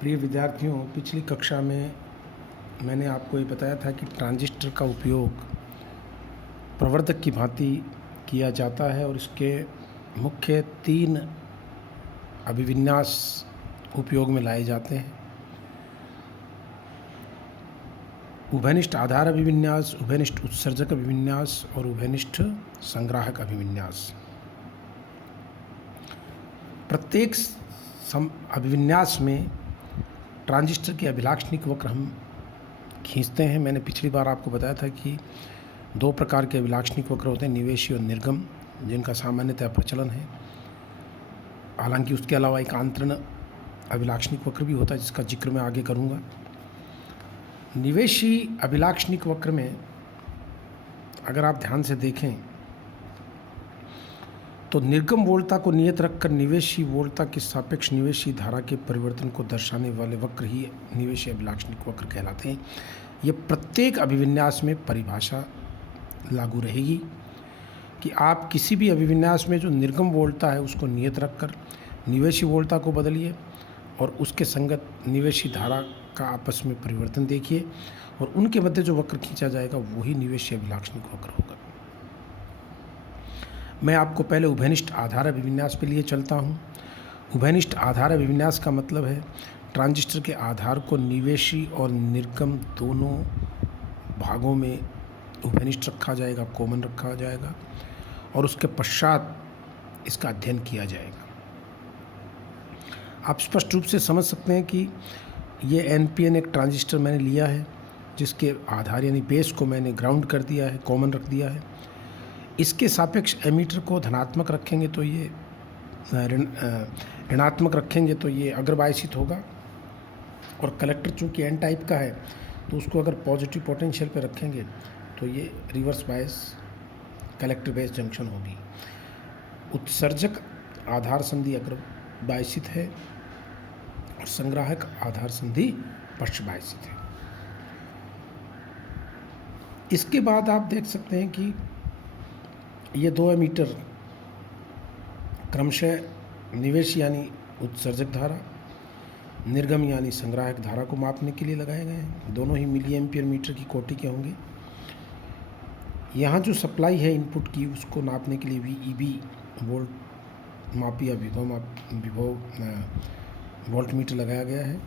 प्रिय विद्यार्थियों, पिछली कक्षा में मैंने आपको ये बताया था कि ट्रांजिस्टर का उपयोग प्रवर्धक की भांति किया जाता है और इसके मुख्य 3 अभिविन्यास उपयोग में लाए जाते हैं। उभयनिष्ठ आधार अभिविन्यास, उभयनिष्ठ उत्सर्जक अभिविन्यास और उभयनिष्ठ संग्राहक अभिविन्यास। प्रत्येक अभिविन्यास में ट्रांजिस्टर के अभिलाक्षणिक वक्र हम खींचते हैं। मैंने पिछली बार आपको बताया था कि 2 प्रकार के अभिलाक्षणिक वक्र होते हैं, निवेशी और निर्गम, जिनका सामान्यतः प्रचलन है। हालांकि उसके अलावा एक आंतरण अभिलाक्षणिक वक्र भी होता है, जिसका जिक्र मैं आगे करूँगा। निवेशी अभिलाक्षणिक वक्र में अगर आप ध्यान से देखें तो निर्गम वोल्टता को नियत रखकर निवेशी वोल्टता के सापेक्ष निवेशी धारा के परिवर्तन को दर्शाने वाले वक्र ही निवेशी अभिलाक्षणिक वक्र कहलाते हैं। ये प्रत्येक अभिविन्यास में परिभाषा लागू रहेगी कि आप किसी भी अभिविन्यास में जो निर्गम वोल्टता है उसको नियत रखकर निवेशी वोल्टता को बदलिए और उसके संगत निवेशी धारा का आपस में परिवर्तन देखिए और उनके मध्य जो वक्र खींचा जाएगा वही निवेशी अभिलाक्षणिक वक्र होगा। मैं आपको पहले उभयनिष्ठ आधार अभिविन्यास पे लिए चलता हूँ। उभयनिष्ठ आधार अभिविन्यास का मतलब है ट्रांजिस्टर के आधार को निवेशी और निर्गम दोनों भागों में उभयनिष्ठ रखा जाएगा, कॉमन रखा जाएगा और उसके पश्चात इसका अध्ययन किया जाएगा। आप स्पष्ट रूप से समझ सकते हैं कि ये NPN एक ट्रांजिस्टर मैंने लिया है जिसके आधार यानी बेस को मैंने ग्राउंड कर दिया है, कॉमन रख दिया है। इसके सापेक्ष एमीटर को धनात्मक रखेंगे तो ये ऋणात्मक रखेंगे तो ये अग्रबायसित होगा और कलेक्टर चूँकि N टाइप का है तो उसको अगर पॉजिटिव पोटेंशियल पे रखेंगे तो ये reverse bias collector base junction होगी। उत्सर्जक आधार संधि अग्रबायसित है और संग्राहक आधार संधि पश्चबायसित है। इसके बाद आप देख सकते हैं कि ये 2 एमीटर क्रमशः निवेशी यानी उत्सर्जक धारा, निर्गम यानी संग्राहक धारा को मापने के लिए लगाए गए हैं। दोनों ही मिली एम्पियर मीटर की कोटि के होंगे। यहाँ जो सप्लाई है इनपुट की उसको नापने के लिए VEB वोल्ट मापी या विभव वोल्ट मीटर लगाया गया है।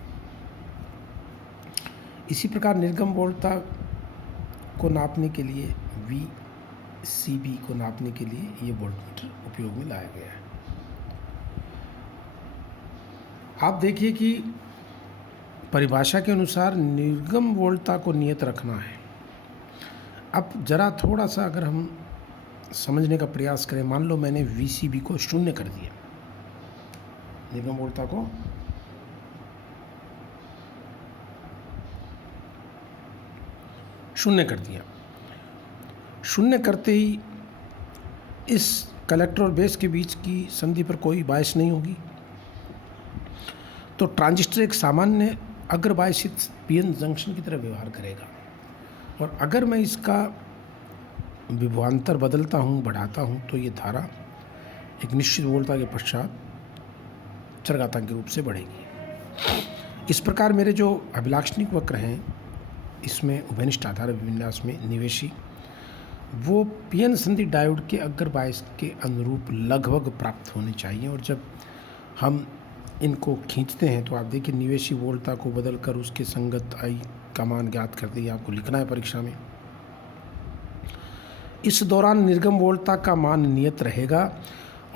इसी प्रकार निर्गम वोल्टता को नापने के लिए VCB को नापने के लिए ये वोल्टमीटर उपयोग में लाया गया है। आप देखिए कि परिभाषा के अनुसार निर्गम वोल्टता को नियत रखना है। अब जरा थोड़ा सा अगर हम समझने का प्रयास करें, मान लो मैंने VCB को 0 कर दिया, निर्गम वोल्टता को शून्य कर दिया। 0 करते ही इस कलेक्टर और बेस के बीच की संधि पर कोई बायस नहीं होगी, तो ट्रांजिस्टर एक सामान्य अग्रबायसित PN जंक्शन की तरह व्यवहार करेगा। और अगर मैं इसका विभवांतर बदलता हूँ, बढ़ाता हूँ, तो ये धारा एक निश्चित वोल्टता के पश्चात चरघातांकी रूप से बढ़ेगी। इस प्रकार मेरे जो अभिलाक्षणिक वक्र हैं इसमें उभयनिष्ठ आधार अभिविन्यास में निवेशी वो PN संधि डायोड के अग्रबायस के अनुरूप लगभग प्राप्त होने चाहिए। और जब हम इनको खींचते हैं तो आप देखिए निवेशी वोल्टता को बदलकर उसके संगत I का मान ज्ञात कर दिए, आपको लिखना है परीक्षा में। इस दौरान निर्गम वोल्टता का मान नियत रहेगा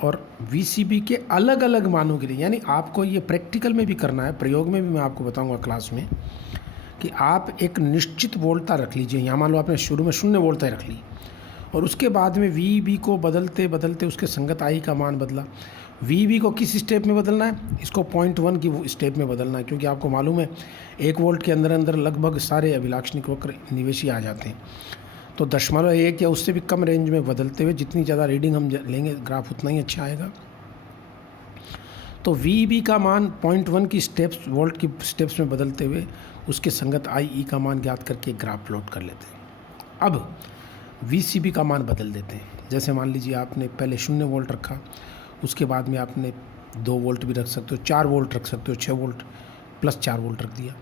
और VCB के अलग अलग मानों के लिए, यानी आपको ये प्रैक्टिकल में भी करना है, प्रयोग में भी मैं आपको बताऊंगा क्लास में, कि आप एक निश्चित वोल्टता रख लीजिए। यहाँ मान लो आपने शुरू में 0 वोल्टता रख ली और उसके बाद में VEB को बदलते बदलते उसके संगत I का मान बदला। VEB को किस स्टेप में बदलना है? इसको 0.1 की स्टेप में बदलना है, क्योंकि आपको मालूम है 1 वोल्ट के अंदर अंदर लगभग सारे अभिलाक्षणिक वक्र निवेशी आ जाते हैं। तो 0.1 या उससे भी कम रेंज में बदलते हुए जितनी ज़्यादा रीडिंग हम लेंगे ग्राफ उतना ही अच्छा आएगा। तो VEB का मान 0.1 की स्टेप्स वोल्ट की स्टेप्स में बदलते हुए उसके संगत IE का मान ज्ञात करके ग्राफ प्लॉट कर लेते हैं। अब VCB का मान बदल देते हैं। जैसे मान लीजिए आपने पहले 0 वोल्ट रखा, उसके बाद में आपने 2 वोल्ट भी रख सकते हो, 4 वोल्ट रख सकते हो, 6 वोल्ट +4 वोल्ट रख दिया।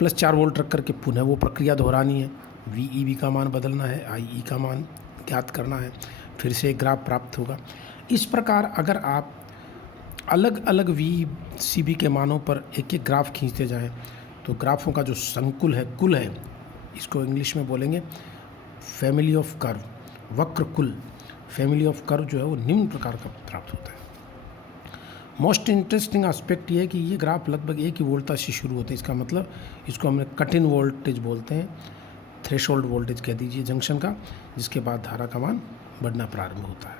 +4 वोल्ट रख करके पुनः वो प्रक्रिया दोहरानी है, VEB का मान बदलना है, IE का मान ज्ञात करना है, फिर से एक ग्राफ प्राप्त होगा। इस प्रकार अगर आप अलग अलग VCB के मानों पर एक एक ग्राफ खींचते जाएं तो ग्राफों का जो संकुल है, कुल है, इसको इंग्लिश में बोलेंगे फैमिली ऑफ कर्व, वक्र कुल, फैमिली ऑफ कर्व जो है वो निम्न प्रकार का प्राप्त होता है। मोस्ट इंटरेस्टिंग एस्पेक्ट ये है कि ये ग्राफ लगभग एक ही वोल्टेज से शुरू होते हैं। इसका मतलब इसको हमने कट इन वोल्टेज बोलते हैं, थ्रेशोल्ड वोल्टेज कह दीजिए जंक्शन का, जिसके बाद धारा का मान बढ़ना प्रारंभ होता है।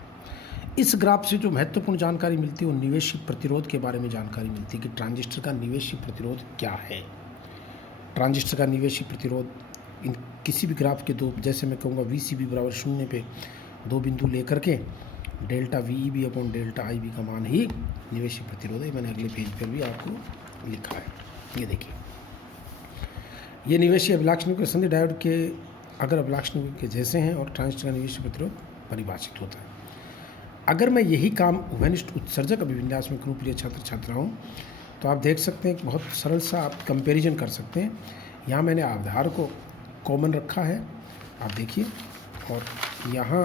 इस ग्राफ से जो महत्वपूर्ण जानकारी मिलती है वो निवेशी प्रतिरोध के बारे में जानकारी मिलती है कि ट्रांजिस्टर का निवेशी प्रतिरोध क्या है। ट्रांजिस्टर का निवेशी प्रतिरोध इन किसी भी ग्राफ के दो, जैसे मैं कहूँगा VCB बराबर 0 पे 2 बिंदु लेकर के delta VEB upon delta IB का मान ही निवेशी प्रतिरोध है। मैंने अगले पेज पर भी आपको लिखा है, ये देखिए। ये निवेशी अभिलाक्षणिक संधि डायोड के अगर अभिलाक्षणिक के जैसे हैं और ट्रांजिस्टर का निवेशी प्रतिरोध परिभाषित होता है। अगर मैं यही काम उभयनिष्ठ उत्सर्जक अभिविन्यास में करूँ प्रिय छात्र छात्राओं, तो आप देख सकते हैं कि बहुत सरल सा आप कंपैरिजन कर सकते हैं। यहाँ मैंने आधार को कॉमन रखा है, आप देखिए, और यहाँ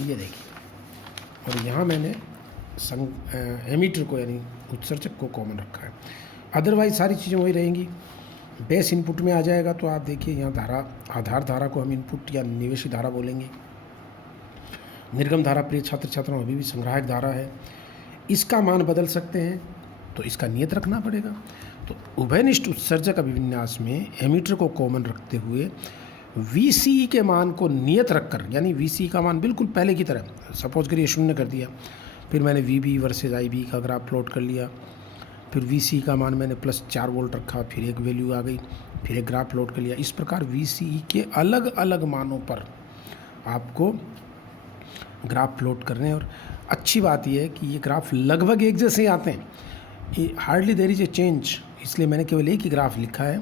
ये देखिए, और यहाँ मैंने एमीटर को यानी उत्सर्जक को कॉमन रखा है। अदरवाइज सारी चीज़ें वही रहेंगी। बेस इनपुट में आ जाएगा तो आप देखिए यहाँ धारा, आधार धारा को हम इनपुट या निवेशी धारा बोलेंगे। निर्गम धारा प्रिय छात्र छात्राओं अभी भी संग्राहक धारा है, इसका मान बदल सकते हैं तो इसका नियत रखना पड़ेगा। तो उभयनिष्ठ उत्सर्जक अभिविन्यास में एमीटर को कॉमन रखते हुए VCE के मान को नियत रखकर, यानी VCE का मान बिल्कुल पहले की तरह, सपोज करिए 0 कर दिया, फिर मैंने VB वर्सेस IB का ग्राफ प्लॉट कर लिया, फिर VCE का मान मैंने +4 वोल्ट रखा, फिर एक वैल्यू आ गई, फिर एक ग्राफ प्लॉट कर लिया। इस प्रकार VCE के अलग अलग मानों पर आपको ग्राफ प्लॉट करने। और अच्छी बात यह है कि ये ग्राफ लगभग एक जैसे ही आते हैं, ये hardly there is a change, इसलिए मैंने केवल एक ही ग्राफ लिखा है।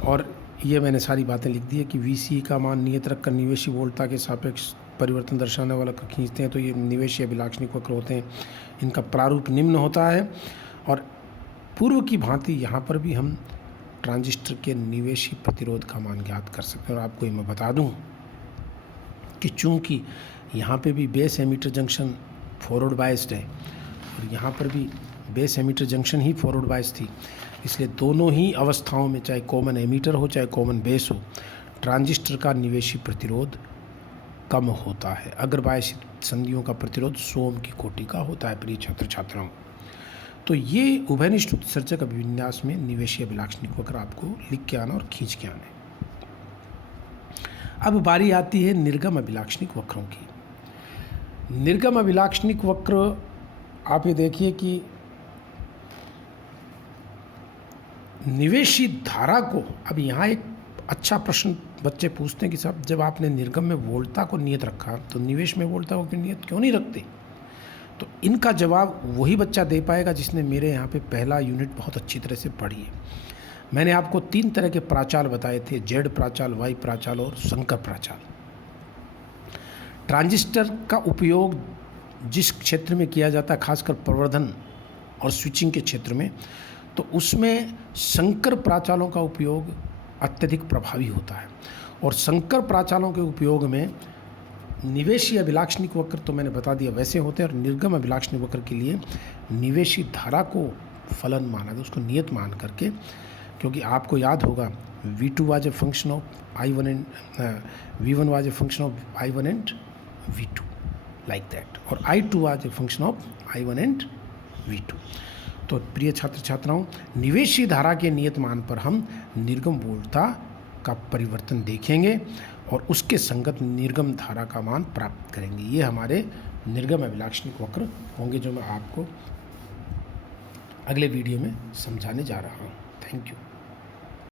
और ये मैंने सारी बातें लिख दी है कि VCE का मान नियत रखकर निवेशी वोल्टता के सापेक्ष परिवर्तन दर्शाने वाला को खींचते हैं तो ये निवेशी अभिलाक्षणिक वक्र होते हैं। इनका प्रारूप निम्न होता है और पूर्व की भांति यहाँ पर भी हम ट्रांजिस्टर के निवेशी प्रतिरोध का मान ज्ञात कर सकते हैं। और आपको ये मैं बता दूँ कि चूँकि यहाँ पे भी base emitter junction forward biased है और यहाँ पर भी बेस एमीटर जंक्शन ही फॉरवर्ड बायस थी, इसलिए दोनों ही अवस्थाओं में, चाहे कॉमन एमीटर हो चाहे कॉमन बेस हो, ट्रांजिस्टर का निवेशी प्रतिरोध कम होता है। अगर बायसित संधियों का प्रतिरोध 100 ओम की कोटि का होता है प्रिय छात्र छात्राओं। तो ये उभयनिष्ठ उत्सर्जक अभिविन्यास में निवेशी अभिलाक्षणिक वक्र आपको लिख के आना और खींच के आना है। अब बारी आती है निर्गम अभिलाक्षणिक वक्रों की। निर्गम अभिलाक्षणिक वक्र आप ये देखिए कि निवेशी धारा को, अब यहाँ एक अच्छा प्रश्न बच्चे पूछते हैं कि साहब जब आपने निर्गम में वोल्टता को नियत रखा तो निवेश में वोल्टता को नियत क्यों नहीं रखते? तो इनका जवाब वही बच्चा दे पाएगा जिसने मेरे यहाँ पे पहला यूनिट बहुत अच्छी तरह से पढ़ी है। मैंने आपको 3 तरह के प्राचाल बताए थे, जेड प्राचाल, वाई प्राचाल और संकर प्राचाल। ट्रांजिस्टर का उपयोग जिस क्षेत्र में किया जाता है, खासकर प्रवर्धन और स्विचिंग के क्षेत्र में, तो उसमें संकर प्राचालों का उपयोग अत्यधिक प्रभावी होता है। और संकर प्राचालों के उपयोग में निवेशी अभिलाक्षणिक वक्र तो मैंने बता दिया वैसे होते हैं, और निर्गम अभिलाक्षणिक वक्र के लिए निवेशी धारा को फलन माना गया, उसको नियत मान करके, क्योंकि आपको याद होगा V2 was a function of I1 and V1 was a function of I1 and V2 like that, और I2 was a function of I1 and V2। तो प्रिय छात्र छात्राओं, निवेशी धारा के नियत मान पर हम निर्गम वोल्टता का परिवर्तन देखेंगे और उसके संगत निर्गम धारा का मान प्राप्त करेंगे। ये हमारे निर्गम अभिलाक्षणिक वक्र होंगे जो मैं आपको अगले वीडियो में समझाने जा रहा हूँ। Thank you.